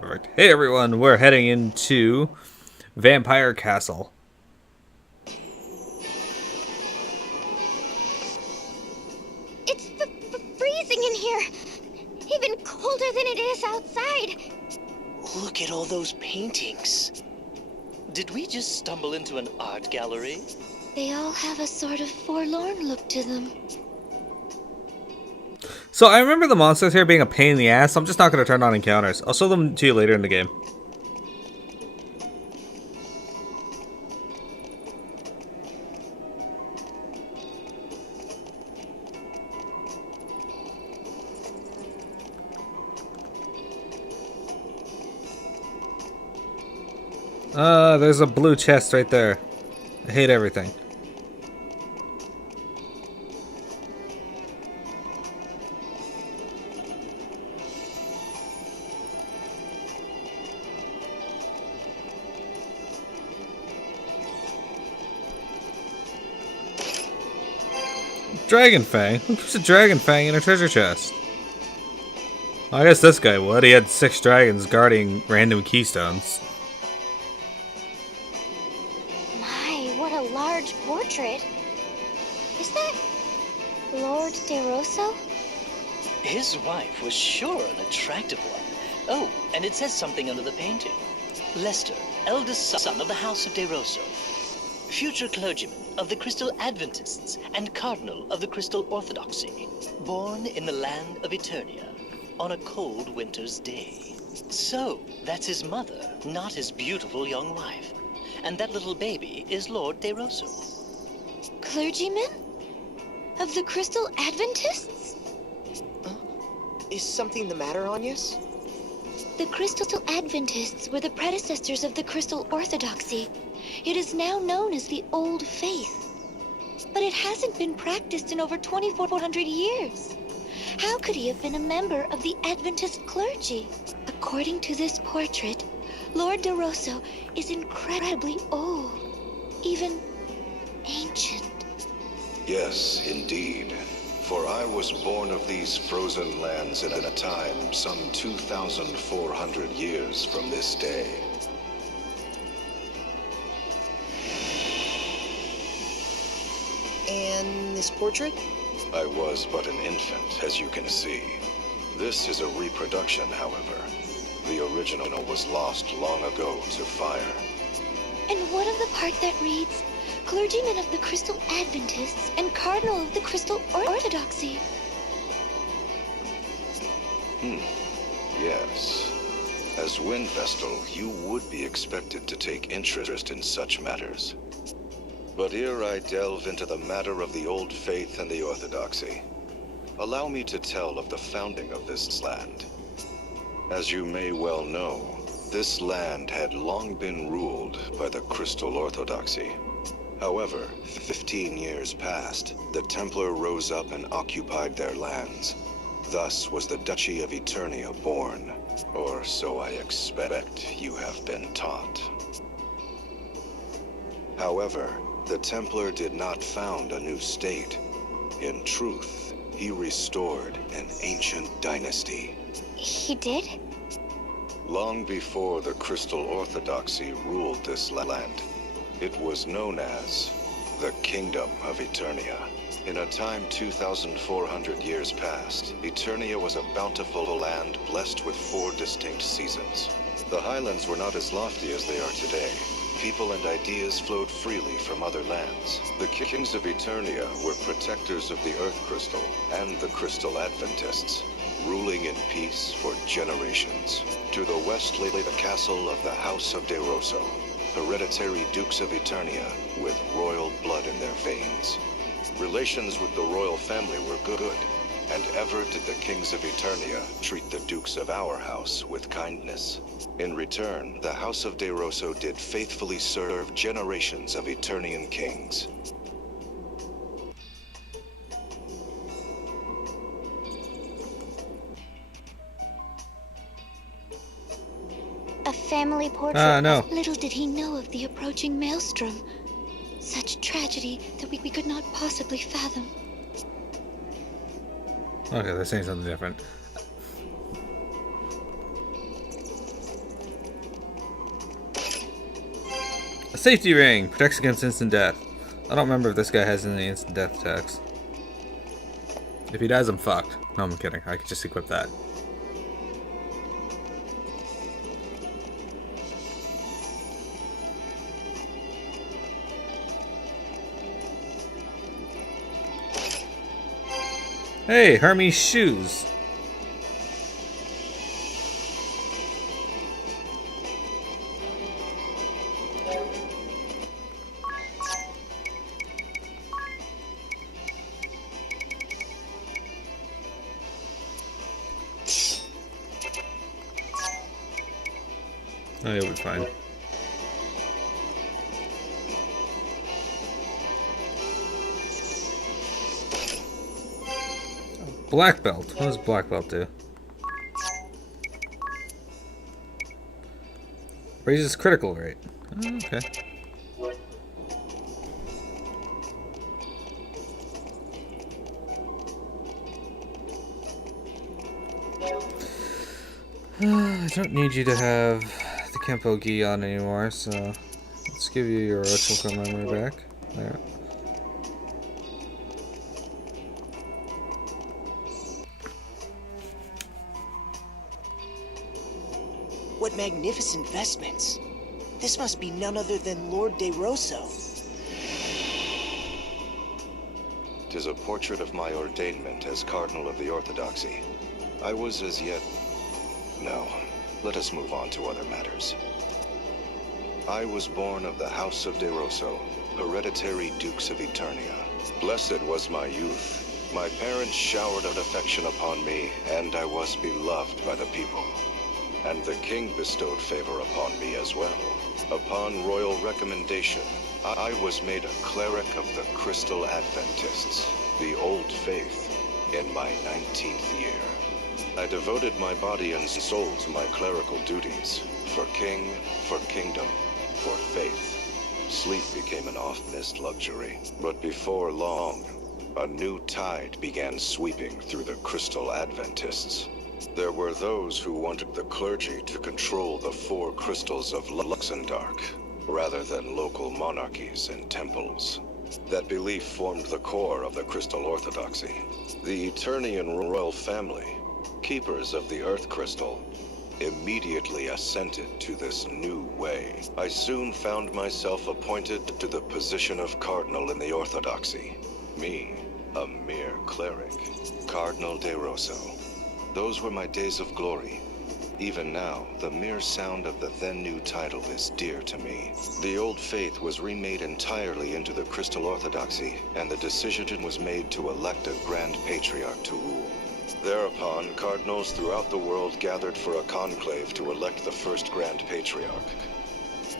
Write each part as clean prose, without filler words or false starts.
Perfect. Hey everyone, we're heading into Vampire Castle. It's freezing in here. Even colder than it is outside. Look at all those paintings. Did we just stumble into an art gallery? They all have a sort of forlorn look to them. So I remember the monsters here being a pain in the ass, so I'm just not going to turn on encounters. I'll show them to you later in the game. There's a blue chest right there. I hate everything. Dragon Fang? Who keeps a Dragon Fang in a treasure chest? Well, I guess this guy would. He had 6 dragons guarding random keystones. My, what a large portrait. Is that Lord De Rosso? His wife was sure an attractive one. Oh, and it says something under the painting. Lester, eldest son of the House of De Rosso. Future clergyman of the Crystal Adventists and cardinal of the Crystal Orthodoxy. Born in the land of Eternia on a cold winter's day. So, that's his mother, not his beautiful young wife. And that little baby is Lord De Rosso. Clergyman? Of the Crystal Adventists? Is something the matter, Agnes? The Crystal Adventists were the predecessors of the Crystal Orthodoxy. It is now known as the Old Faith. But it hasn't been practiced in over 2,400 years. How could he have been a member of the Adventist clergy? According to this portrait, Lord De Rosso is incredibly old, even ancient. Yes, indeed. For I was born of these frozen lands in a time some 2,400 years from this day. And this portrait? I was but an infant, as you can see. This is a reproduction, however. The original was lost long ago to fire. And what of the part that reads, clergyman of the Crystal Adventists and cardinal of the Crystal Orthodoxy? Yes. As Windvestal, you would be expected to take interest in such matters. But ere I delve into the matter of the Old Faith and the Orthodoxy, allow me to tell of the founding of this land. As you may well know, this land had long been ruled by the Crystal Orthodoxy. However, 15 years passed, the Templar rose up and occupied their lands. Thus was the Duchy of Eternia born, or so I expect you have been taught. However, the Templar did not found a new state. In truth, he restored an ancient dynasty. He did? Long before the Crystal Orthodoxy ruled this land, it was known as the Kingdom of Eternia. In a time 2,400 years past, Eternia was a bountiful land blessed with 4 distinct seasons. The highlands were not as lofty as they are today. People and ideas flowed freely from other lands. The kings of Eternia were protectors of the Earth Crystal and the Crystal Adventists, ruling in peace for generations. To the west lay the castle of the House of De Rosso, hereditary dukes of Eternia with royal blood in their veins. Relations with the royal family were good, and ever did the kings of Eternia treat the dukes of our house with kindness. In return, the House of De Rosso did faithfully serve generations of Eternian kings. A family portrait. No. Little did he know of the approaching maelstrom. Such tragedy that we could not possibly fathom. Okay, they're saying something different. Safety ring protects against instant death. I don't remember if this guy has any instant death attacks. If he does, I'm fucked. No, I'm kidding. I could just equip that. Hey, Hermes shoes. Oh, you'll be fine. Black belt. What does black belt do? Raises critical rate. Oh, okay. I don't need you to have the Kempo gi on anymore, so let's give you your electrical memory back. There. What magnificent vestments. This must be none other than Lord De Rosso. 'Tis a portrait of my ordainment as Cardinal of the Orthodoxy. I was as yet... No, let us move on to other matters. I was born of the House of De Rosso, hereditary Dukes of Eternia. Blessed was my youth. My parents showered of affection upon me, and I was beloved by the people. And the king bestowed favor upon me as well. Upon royal recommendation, I was made a cleric of the Crystal Adventists, the Old Faith, in my 19th year. I devoted my body and soul to my clerical duties, for king, for kingdom, for faith. Sleep became an oft-missed luxury, but before long, a new tide began sweeping through the Crystal Adventists. There were those who wanted the clergy to control the 4 crystals of Luxembourg, rather than local monarchies and temples. That belief formed the core of the Crystal Orthodoxy. The Eternian royal family, keepers of the Earth Crystal, immediately assented to this new way. I soon found myself appointed to the position of Cardinal in the Orthodoxy. Me, a mere cleric. Cardinal De Rosso. Those were my days of glory. Even now, the mere sound of the then new title is dear to me. The old faith was remade entirely into the Crystal Orthodoxy, and the decision was made to elect a Grand Patriarch to rule. Thereupon, cardinals throughout the world gathered for a conclave to elect the first Grand Patriarch.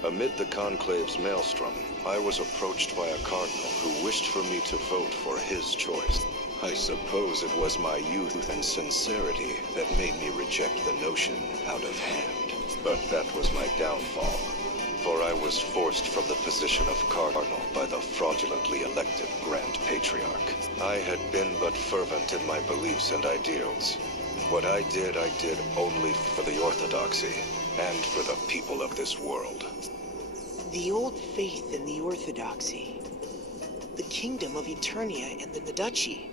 Amid the conclave's maelstrom, I was approached by a cardinal who wished for me to vote for his choice. I suppose it was my youth and sincerity that made me reject the notion out of hand. But that was my downfall, for I was forced from the position of cardinal by the fraudulently elected Grand Patriarch. I had been but fervent in my beliefs and ideals. What I did only for the Orthodoxy and for the people of this world. The old faith and the Orthodoxy. The Kingdom of Eternia and the Duchy.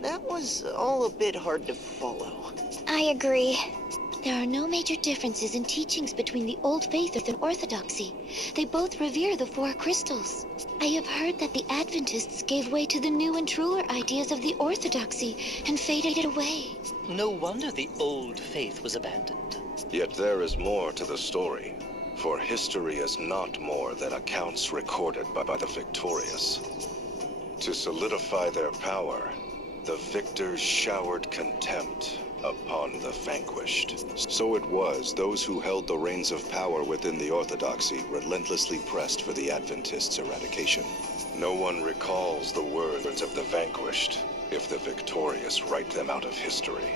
That was all a bit hard to follow. I agree. There are no major differences in teachings between the Old Faith and Orthodoxy. They both revere the 4 crystals. I have heard that the Adventists gave way to the new and truer ideas of the Orthodoxy and faded away. No wonder the Old Faith was abandoned. Yet there is more to the story, for history is not more than accounts recorded by the victorious. To solidify their power, the victors showered contempt upon the vanquished. So it was those who held the reins of power within the Orthodoxy relentlessly pressed for the Adventists' eradication. No one recalls the words of the vanquished if the victorious write them out of history.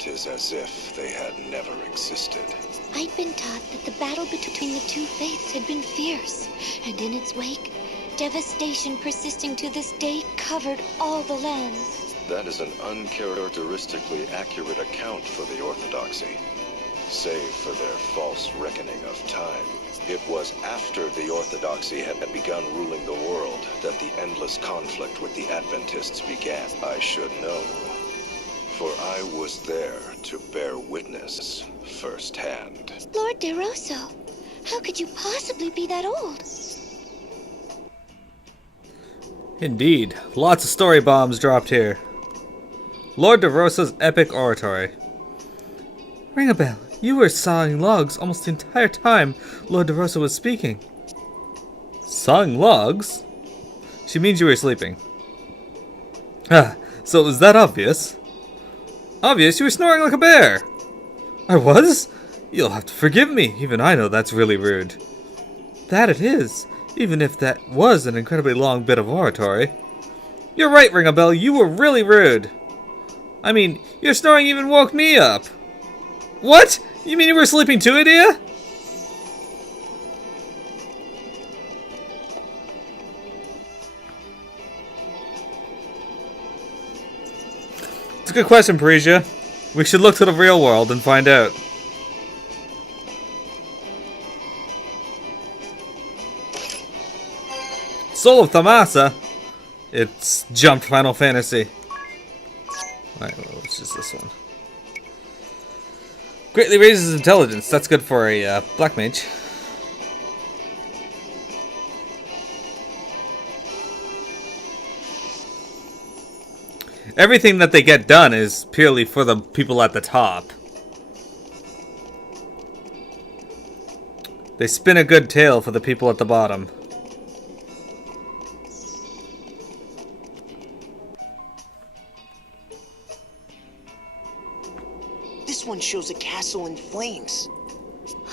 'Tis as if they had never existed. I'd been taught that the battle between the 2 faiths had been fierce, and in its wake, devastation persisting to this day covered all the lands. That is an uncharacteristically accurate account for the Orthodoxy. save for their false reckoning of time. It was after the Orthodoxy had begun ruling the world that the endless conflict with the Adventists began. I should know, for I was there to bear witness firsthand. Lord DeRosso, how could you possibly be that old? Indeed, lots of story bombs dropped here. Lord DeRosso's epic oratory. Ring a bell. You were sawing logs almost the entire time Lord DeRosso was speaking. Sawing logs? She means you were sleeping. Ah, so it was that obvious? Obvious? You were snoring like a bear! I was? You'll have to forgive me. Even I know that's really rude. That it is, even if that was an incredibly long bit of oratory. You're right, Ring a Bell. You were really rude. I mean, your snoring even woke me up. What? You mean you were sleeping too, Adia? It's a good question, Parisia. We should look to the real world and find out. Soul of Thamasa? It's jumped Final Fantasy. Alright, well, it's just this one. Greatly raises intelligence. That's good for a black mage. Everything that they get done is purely for the people at the top. They spin a good tale for the people at the bottom. This one shows a castle in flames.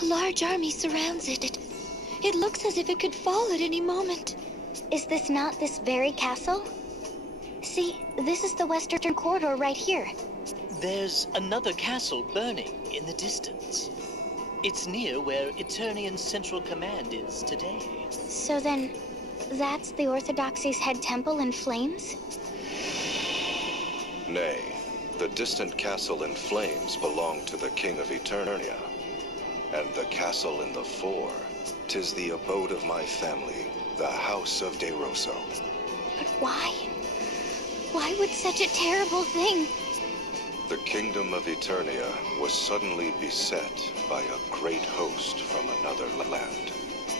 A large army surrounds it. It looks as if it could fall at any moment. Is this not this very castle? See, this is the western corridor right here. There's another castle burning in the distance. It's near where Eternian's central command is today. So then, that's the Orthodoxy's head temple in flames? Nay, the distant castle in flames belonged to the King of Eternia. And the castle in the fore, 'tis the abode of my family, the House of DeRosso. But why? Why would such a terrible thing? The kingdom of Eternia was suddenly beset by a great host from another land.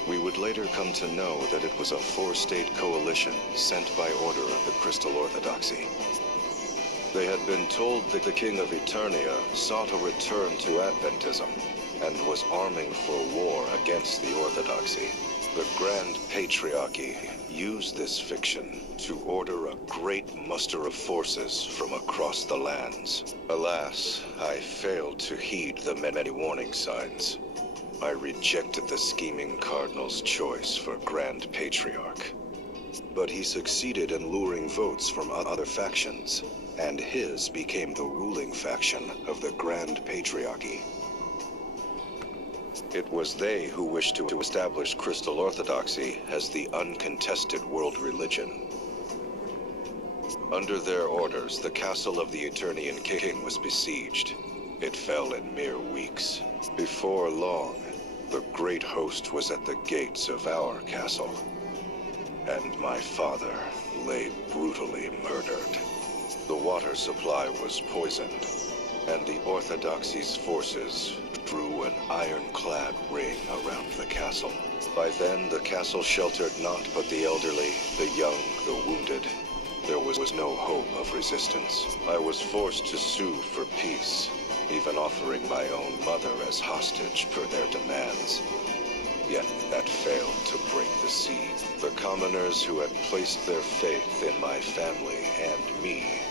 We would later come to know that it was a four-state coalition sent by order of the Crystal Orthodoxy. They had been told that the King of Eternia sought a return to Adventism and was arming for war against the Orthodoxy. The Grand Patriarchy used this fiction to order a great muster of forces from across the lands. Alas, I failed to heed the many warning signs. I rejected the scheming Cardinal's choice for Grand Patriarch. But he succeeded in luring votes from other factions, and his became the ruling faction of the Grand Patriarchy. It was they who wished to establish Crystal Orthodoxy as the uncontested world religion. Under their orders, the castle of the Eternian King was besieged. It fell in mere weeks. Before long, the great host was at the gates of our castle, and my father lay brutally murdered. The water supply was poisoned, and the Orthodoxy's forces drew an ironclad ring around the castle. By then, the castle sheltered naught but the elderly, the young, the wounded. There was no hope of resistance. I was forced to sue for peace, even offering my own mother as hostage per their demands. Yet that failed to break the siege. The commoners who had placed their faith in my family and me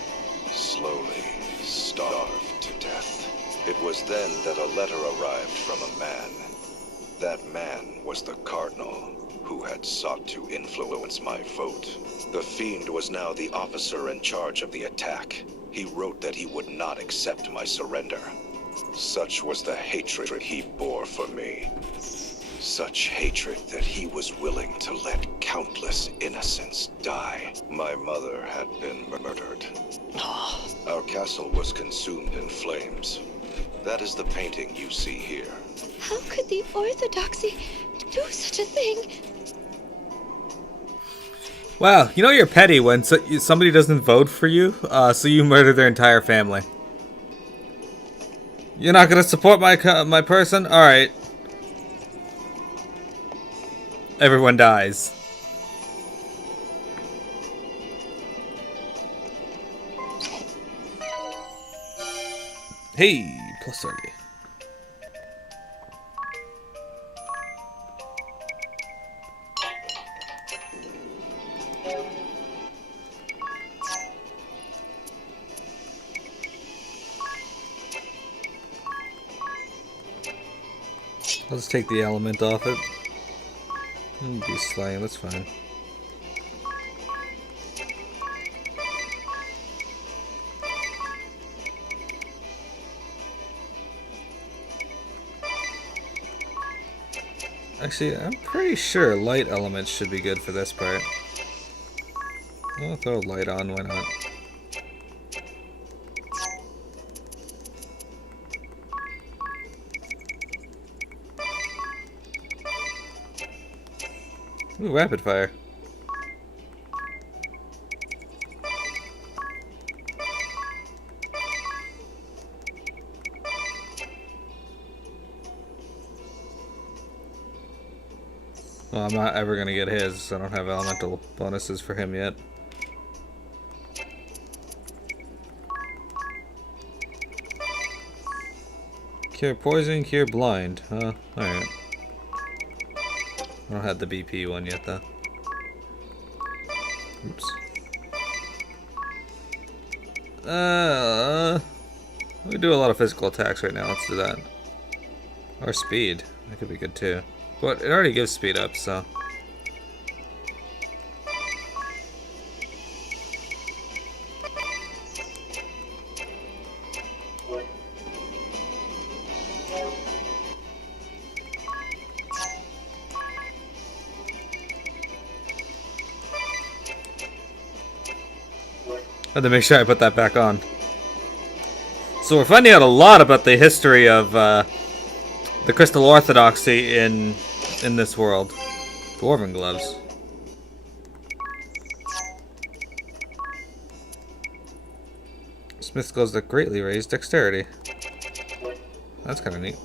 slowly starved to death. It was then that a letter arrived from a man. That man was the Cardinal, who had sought to influence my vote. The Fiend was now the officer in charge of the attack. He wrote that he would not accept my surrender. Such was the hatred he bore for me. Such hatred that he was willing to let countless innocents die. My mother had been murdered. Our castle was consumed in flames. That is the painting you see here. How could the Orthodoxy do such a thing? Wow, you know you're petty when somebody doesn't vote for you, so you murder their entire family. You're not gonna support my person? Alright. Everyone dies. Hey, plus 30. I'll just take the element off it. Be slaying, that's fine. Actually, I'm pretty sure light elements should be good for this part. I'll throw light on, why not? Ooh, rapid fire. Well, I'm not ever gonna get his, so I don't have elemental bonuses for him yet. Cure poison, cure blind. Huh, alright. I don't have the BP one yet, though. Oops. We do a lot of physical attacks right now. Let's do that. Or speed. That could be good, too. But it already gives speed up, so... I had to make sure I put that back on. So we're finding out a lot about the history of the Crystal Orthodoxy in this world. Dwarven gloves. Smith's gloves that greatly raise dexterity. That's kind of neat.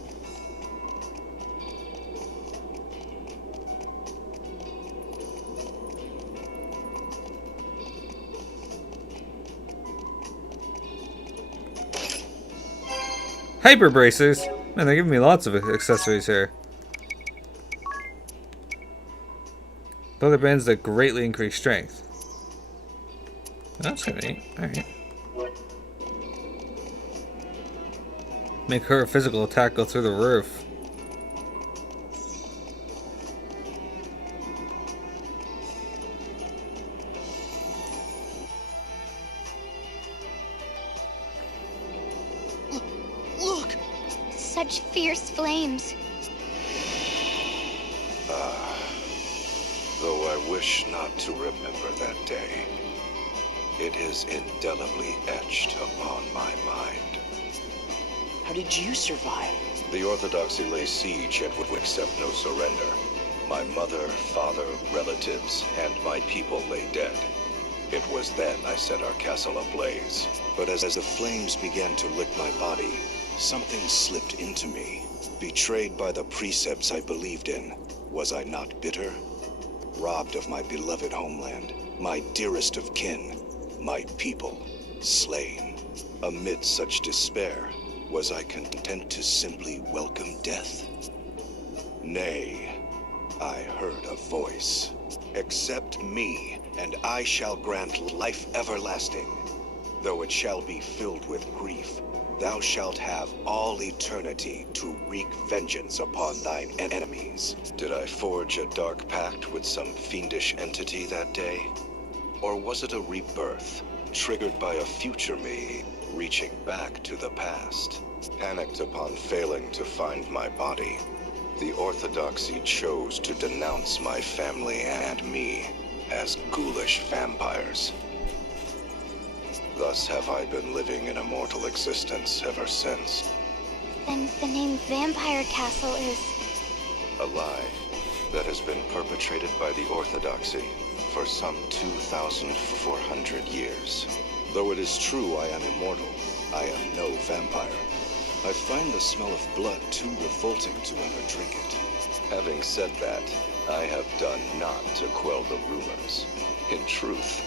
Hyper bracers! Man, they're giving me lots of accessories here. Leather bands that greatly increase strength. That's kind of neat. Alright. Make her physical attack go through the roof. Look! Such fierce flames. Though I wish not to remember that day, it is indelibly etched upon my mind. How did you survive? The Orthodoxy lay siege and would accept no surrender. My mother, father, relatives, and my people lay dead. It was then I set our castle ablaze. But as the flames began to lick my body, something slipped into me. Betrayed by the precepts I believed in, was I not bitter? Robbed of my beloved homeland, my dearest of kin, my people, slain. Amid such despair, was I content to simply welcome death? Nay, I heard a voice. Accept me, and I shall grant life everlasting. Though it shall be filled with grief, thou shalt have all eternity to wreak vengeance upon thine enemies. Did I forge a dark pact with some fiendish entity that day? Or was it a rebirth, triggered by a future me, reaching back to the past? Panicked upon failing to find my body, the Orthodoxy chose to denounce my family and me as ghoulish vampires. Thus have I been living an immortal existence ever since. Then the name Vampire Castle is... A lie that has been perpetrated by the Orthodoxy for some 2,400 years. Though it is true I am immortal, I am no vampire. I find the smell of blood too revolting to ever drink it. Having said that, I have done naught to quell the rumors. In truth,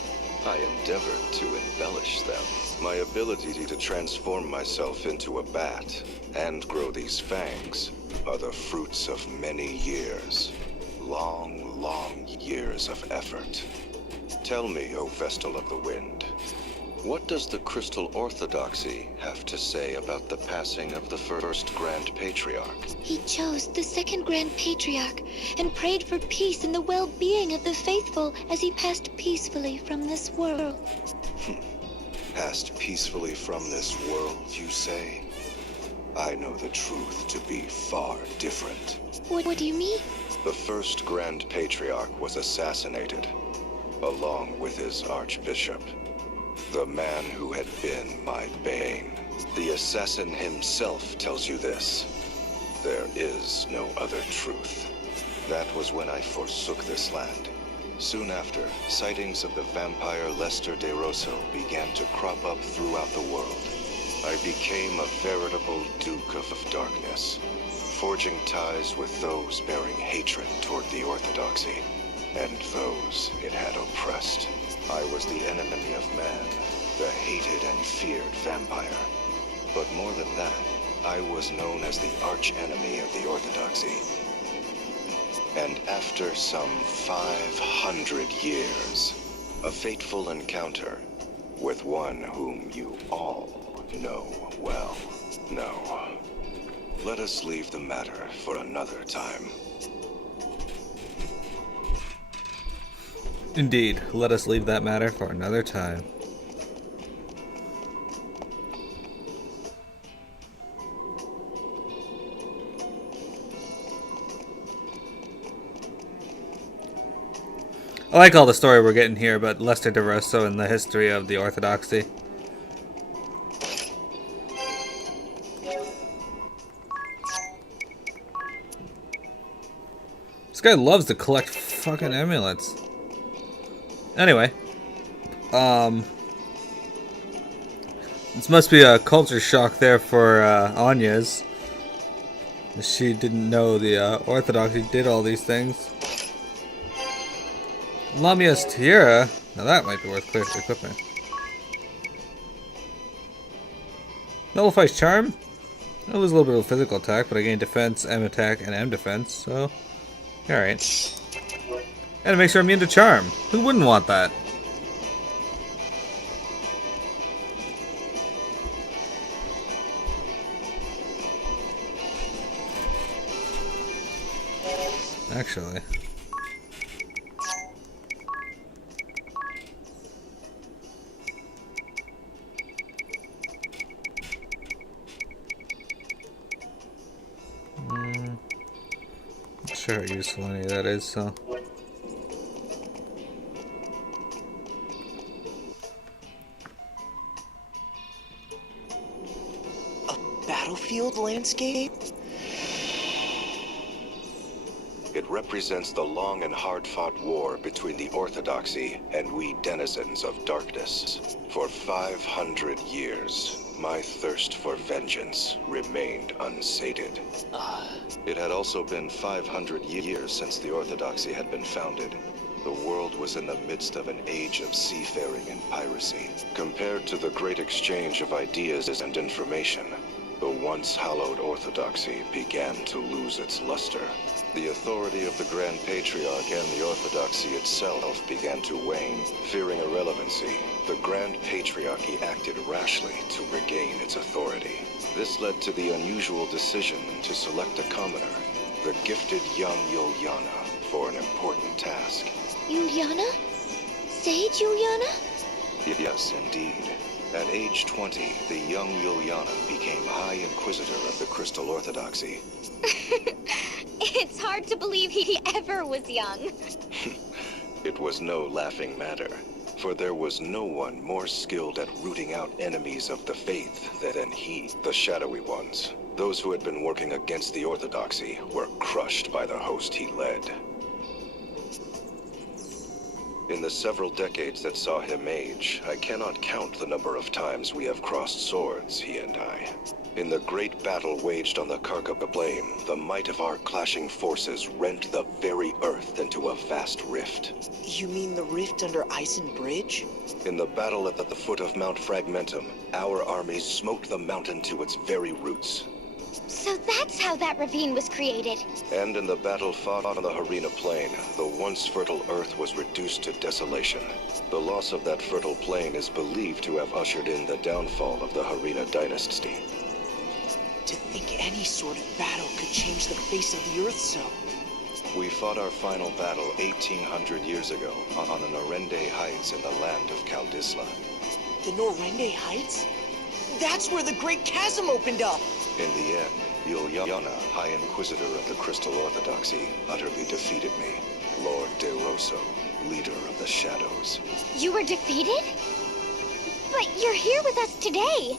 I endeavored to embellish them. My ability to transform myself into a bat and grow these fangs are the fruits of many years. Long, long years of effort. Tell me, O Vestal of the Wind, what does the Crystal Orthodoxy have to say about the passing of the first Grand Patriarch? He chose the second Grand Patriarch and prayed for peace and the well-being of the faithful as he passed peacefully from this world. Passed peacefully from this world, you say? I know the truth to be far different. What do you mean? The first Grand Patriarch was assassinated, along with his Archbishop. The man who had been my bane. The assassin himself tells you this. There is no other truth. That was when I forsook this land. Soon after, sightings of the vampire Lester de Rosso began to crop up throughout the world. I became a veritable Duke of Darkness, forging ties with those bearing hatred toward the Orthodoxy, and those it had oppressed. I was the enemy of man, the hated and feared vampire. But more than that, I was known as the arch-enemy of the Orthodoxy. And after some 500 years, a fateful encounter with one whom you all know well. No, let us leave the matter for another time. Indeed, let us leave that matter for another time. I like all the story we're getting here about Lester de Rosso and the history of the Orthodoxy. This guy loves to collect fucking amulets. Anyway, this must be a culture shock there for Anya's. She didn't know the Orthodoxy did all these things. Lamia's Tiara. Now that might be worth clear equipment. Nullifies Charm. I lose a little bit of physical attack, but I gain defense, M attack, and M defense, so... Alright. And it makes her immune to Charm. Who wouldn't want that? Actually... not sure how useful any of that is, so... A battlefield landscape? It represents the long and hard-fought war between the Orthodoxy and we denizens of darkness. For 500 years, my thirst for vengeance remained unsated. It had also been 500 years since the Orthodoxy had been founded. The world was in the midst of an age of seafaring and piracy. Compared to the great exchange of ideas and information, the once hallowed Orthodoxy began to lose its luster. The authority of the Grand Patriarch and the Orthodoxy itself began to wane. Fearing irrelevancy, the Grand Patriarchy acted rashly to regain its authority. This led to the unusual decision to select a commoner, the gifted young Yuliana, for an important task. Yuliana? Sage Yuliana? Yes, indeed. At age 20, the young Yuliana became High Inquisitor of the Crystal Orthodoxy. It's hard to believe he ever was young. It was no laughing matter, for there was no one more skilled at rooting out enemies of the faith than he, the Shadowy Ones. Those who had been working against the Orthodoxy were crushed by the host he led. In the several decades that saw him age, I cannot count the number of times we have crossed swords, he and I. In the great battle waged on the Karkapa Plain, the might of our clashing forces rent the very earth into a vast rift. You mean the rift under Ison Bridge? In the battle at the foot of Mount Fragmentum, our armies smote the mountain to its very roots. So that's how that ravine was created. And in the battle fought on the Harina Plain, the once fertile earth was reduced to desolation. The loss of that fertile plain is believed to have ushered in the downfall of the Harina dynasty. To think any sort of battle could change the face of the earth so. We fought our final battle 1800 years ago on the Norende Heights in the land of Kaldisla. The Norende Heights? That's where the Great Chasm opened up! In the end, Yuliana, High Inquisitor of the Crystal Orthodoxy, utterly defeated me. Lord De Rosso, leader of the Shadows. You were defeated? But you're here with us today.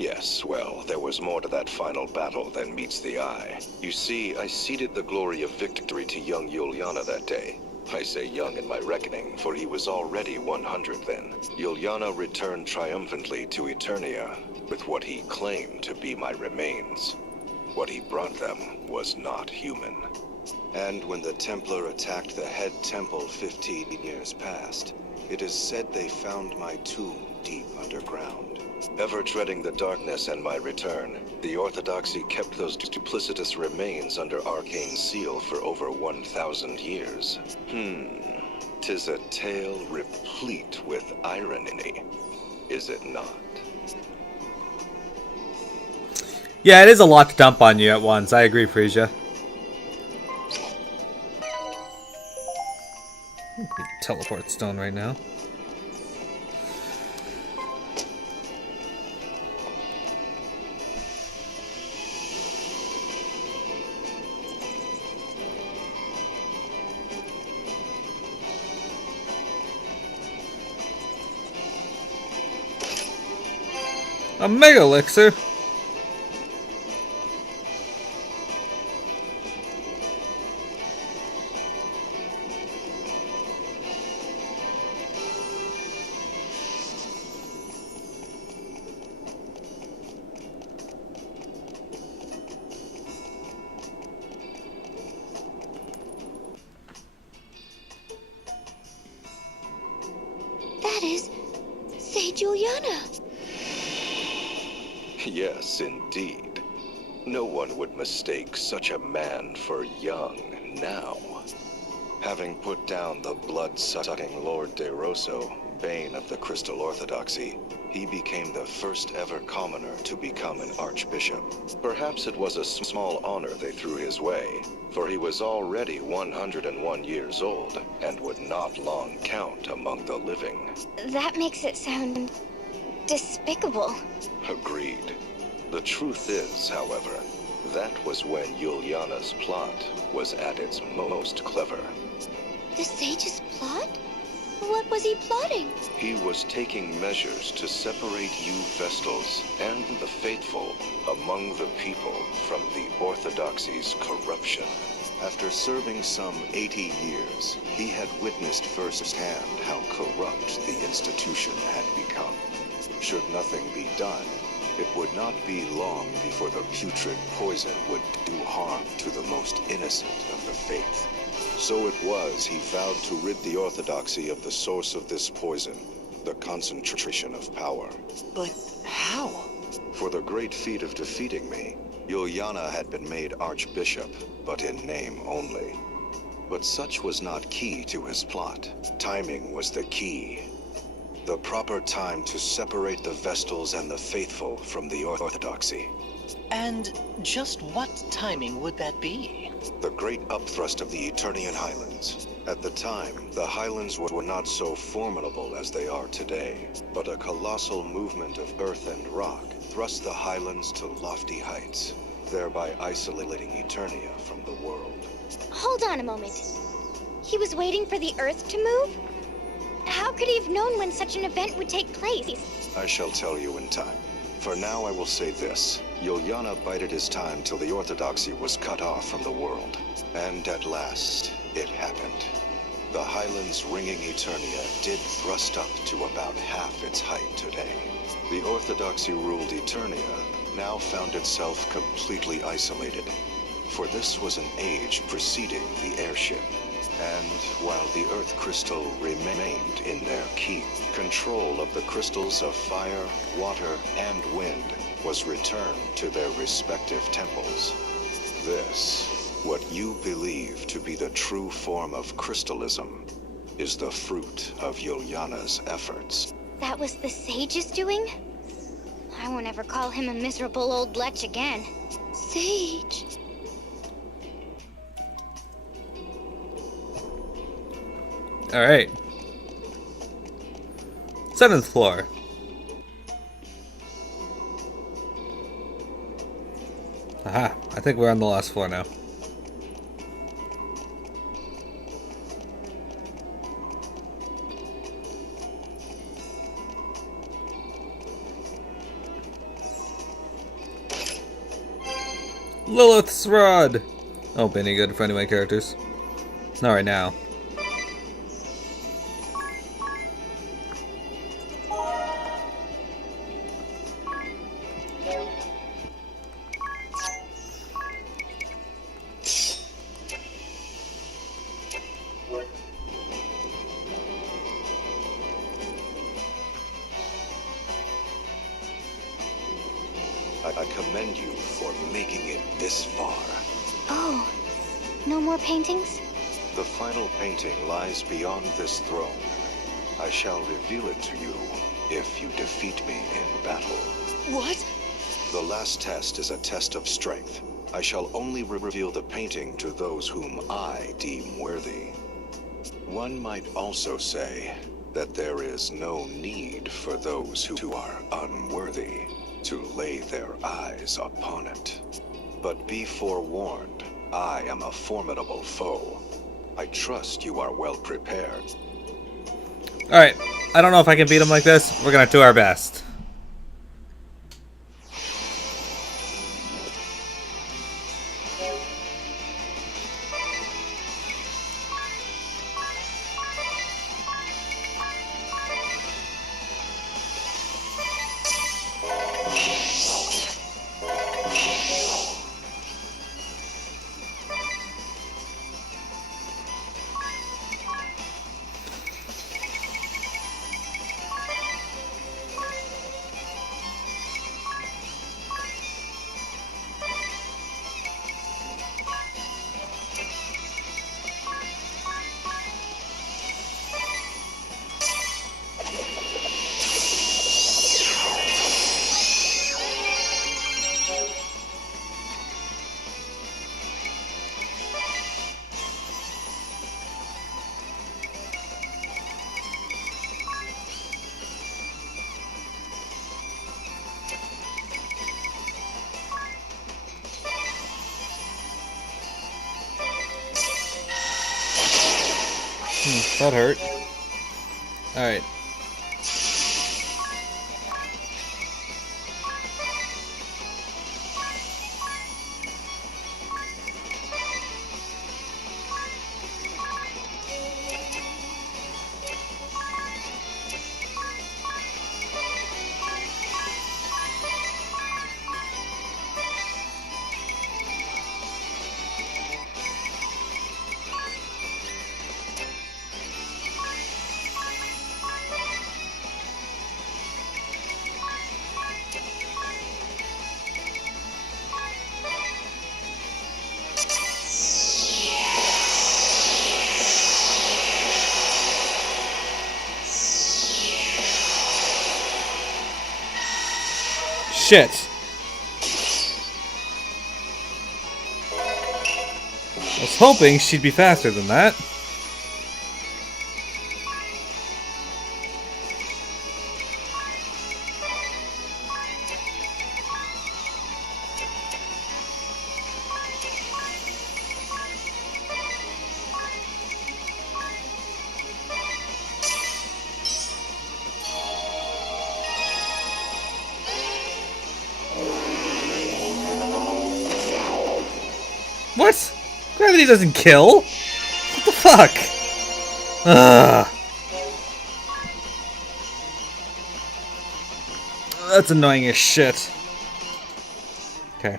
Yes, well, there was more to that final battle than meets the eye. You see, I ceded the glory of victory to young Yuliana that day. I say young in my reckoning, for he was already 100 then. Yuliana returned triumphantly to Eternia with what he claimed to be my remains. What he brought them was not human. And when the Templar attacked the head temple 15 years past, it is said they found my tomb deep underground. Ever dreading the darkness and my return, the Orthodoxy kept those duplicitous remains under arcane seal for over 1,000 years. 'Tis a tale replete with irony, is it not? Yeah, it is a lot to dump on you at once. I agree, Frisia. Teleport stone right now. A mega elixir. That is Sage Juliana. Yes, indeed. No one would mistake such a man for young now. Having put down the blood-sucking Lord De Rosso, bane of the Crystal Orthodoxy, he became the first ever commoner to become an archbishop. Perhaps it was a small honor they threw his way, for he was already 101 years old and would not long count among the living. That makes it sound despicable. Agreed. The truth is, however, that was when Yuliana's plot was at its most clever. The Sage's plot? What was he plotting? He was taking measures to separate you Vestals and the faithful among the people from the Orthodoxy's corruption. After serving some 80 years, he had witnessed firsthand how corrupt the institution had become. Should nothing be done, it would not be long before the putrid poison would do harm to the most innocent of the faith. So it was he vowed to rid the Orthodoxy of the source of this poison, the concentration of power. But how? For the great feat of defeating me, Yuliana had been made Archbishop, but in name only. But such was not key to his plot. Timing was the key. The proper time to separate the Vestals and the faithful from the Orthodoxy. And just what timing would that be? The great upthrust of the Eternian Highlands. At the time, the Highlands were not so formidable as they are today, but a colossal movement of earth and rock thrust the Highlands to lofty heights, thereby isolating Eternia from the world. Hold on a moment. He was waiting for the Earth to move? How could he have known when such an event would take place? I shall tell you in time. For now, I will say this. Yuliana bided his time till the Orthodoxy was cut off from the world. And at last, it happened. The Highlands ringing Eternia did thrust up to about half its height today. The Orthodoxy-ruled Eternia now found itself completely isolated, for this was an age preceding the airship. And while the Earth Crystal remained in their keep, control of the crystals of fire, water, and wind was returned to their respective temples. This, what you believe to be the true form of crystalism, is the fruit of Yuliana's efforts. That was the sage's doing? I won't ever call him a miserable old lech again. Sage. Alright. 7th floor. Aha, I think we're on the last floor now. Lilith's Rod! Oh, be any good for any of my characters. Not right now. I commend you for making it this far. Oh, no more paintings? The final painting lies beyond this throne. I shall reveal it to you if you defeat me in battle. What? The last test is a test of strength. I shall only reveal the painting to those whom I deem worthy. One might also say that there is no need for those who are unworthy to lay their eyes upon it. But be forewarned, I am a formidable foe. I trust you are well prepared. Alright, I don't know if I can beat him like this. We're gonna do our best. That hurt. Alright. Shit. I was hoping she'd be faster than that. What? Gravity doesn't kill? What the fuck? Ugh. That's annoying as shit. Okay.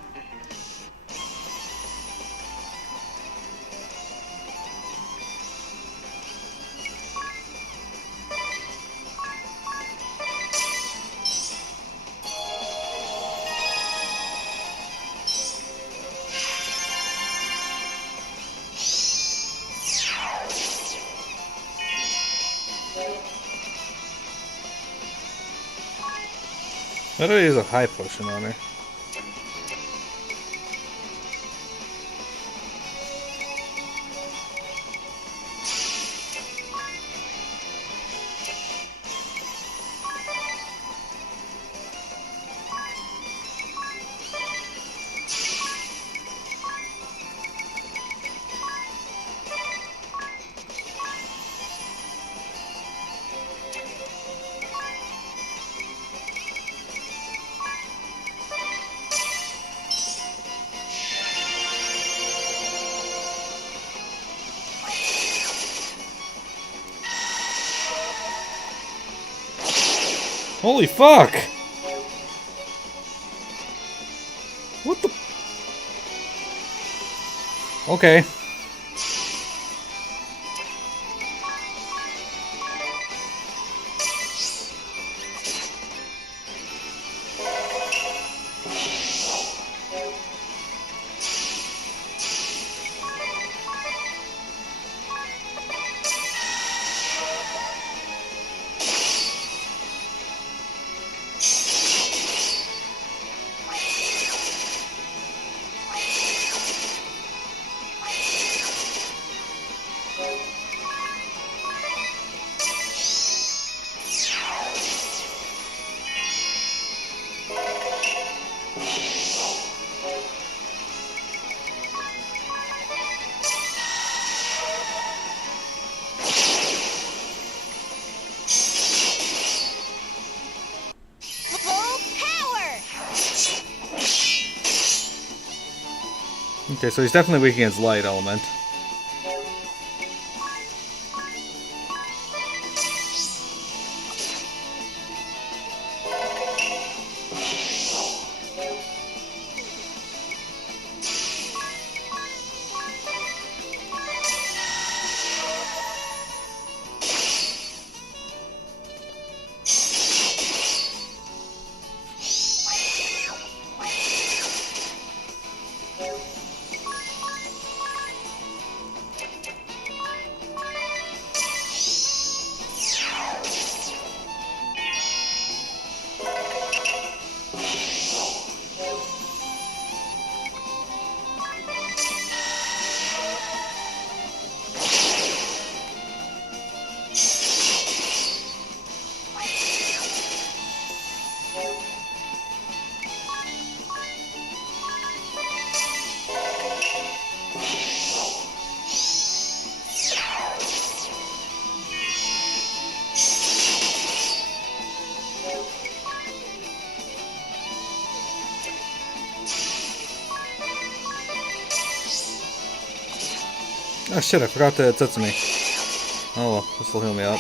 Why do I use a high potion on her? Holy fuck! What the? Okay. Okay, so he's definitely weak against light element. Oh shit, I forgot to Tsutsumi. Oh well, this will heal me up.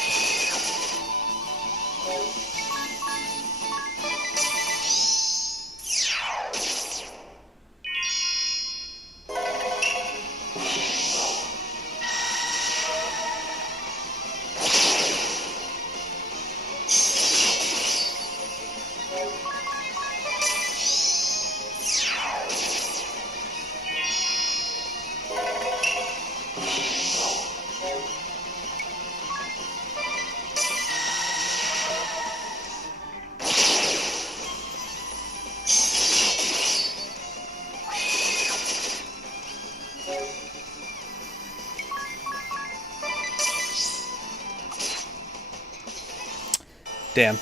Damn.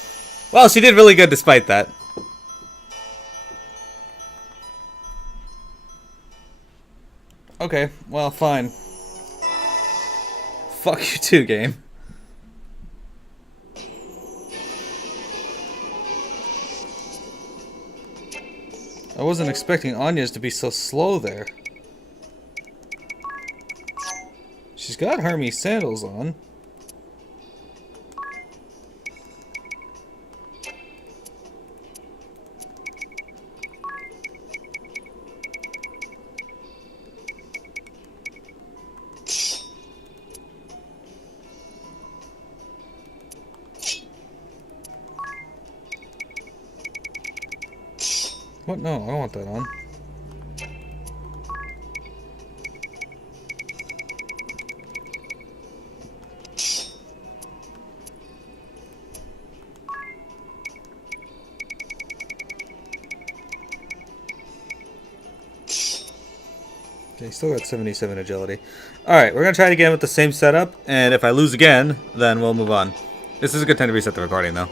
Well, she did really good despite that. Okay, well, fine. Fuck you too, game. I wasn't expecting Anya's to be so slow there. She's got Hermes sandals on. What? No, I don't want that on. Okay, still got 77 agility. Alright, we're going to try it again with the same setup, and if I lose again, then we'll move on. This is a good time to reset the recording, though.